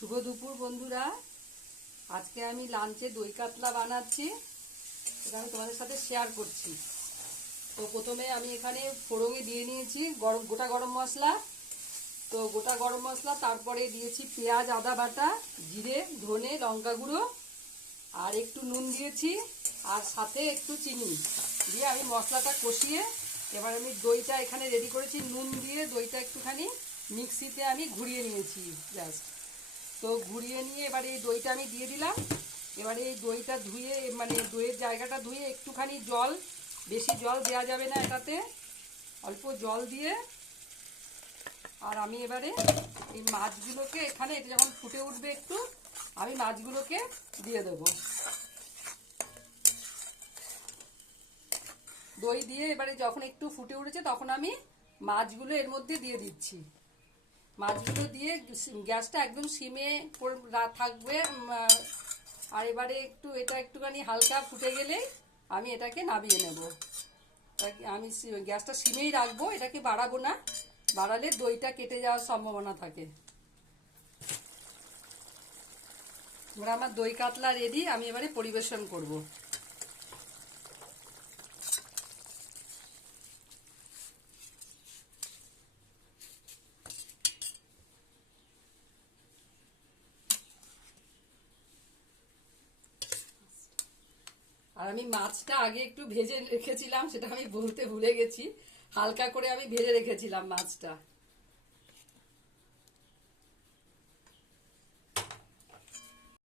শুভ দুপুর বন্ধুরা। আজকে আমি লাঞ্চে দই কাতলা বানাচ্ছি, এটা আমি তোমাদের সাথে শেয়ার করছি। তো প্রথমে আমি এখানে ফোড়নে দিয়ে নিয়েছি গোটা গরম মশলা। তো গোটা গরম মশলা, তারপরে দিয়েছি পেঁয়াজ, আদা বাটা, জিরে, ধনে, লঙ্কা গুঁড়ো আর একটু নুন দিয়েছি, আর সাথে একটু চিনি দিয়ে আমি মশলাটা কষিয়ে এবার আমি দইটা এখানে রেডি করেছি। নুন দিয়ে দইটা একটুখানি মিক্সিতে আমি ঘুরিয়ে নিয়েছি জাস্ট। তো ঘুরিয়ে নিয়ে এবার এই দইটা আমি দিয়ে দিলাম। এবারে এই দইটা ধুয়ে, মানে দইয়ের জায়গাটা ধুয়ে একটুখানি জল, বেশি জল দেওয়া যাবে না এটাতে, অল্প জল দিয়ে আর আমি এবারে এই মাছগুলোকে এখানে, এটা যখন ফুটে উঠবে একটু, আমি মাছগুলোকে দিয়ে দেবো। দই দিয়ে এবারে যখন একটু ফুটে উঠেছে তখন আমি মাছগুলো এর মধ্যে দিয়ে দিচ্ছি। মাছগুলো দিয়ে গ্যাসটা একদম সিমে থাকবে। আর এবারে এটা একটুখানি হালকা ফুটে গেলেই আমি এটাকে নামিয়ে নেব। আমি গ্যাসটা সিমেই রাখবো, এটাকে বাড়াবো না, বাড়ালে দইটা কেটে যাওয়ার সম্ভাবনা থাকে। এবার আমার দই কাতলা রেডি, আমি এবারে পরিবেশন করব। আর আমি মাছটা আগে একটু ভেজে রেখেছিলাম, সেটা আমি বলতে ভুলে গেছি। হালকা করে আমি ভেজে রেখেছিলাম মাছটা।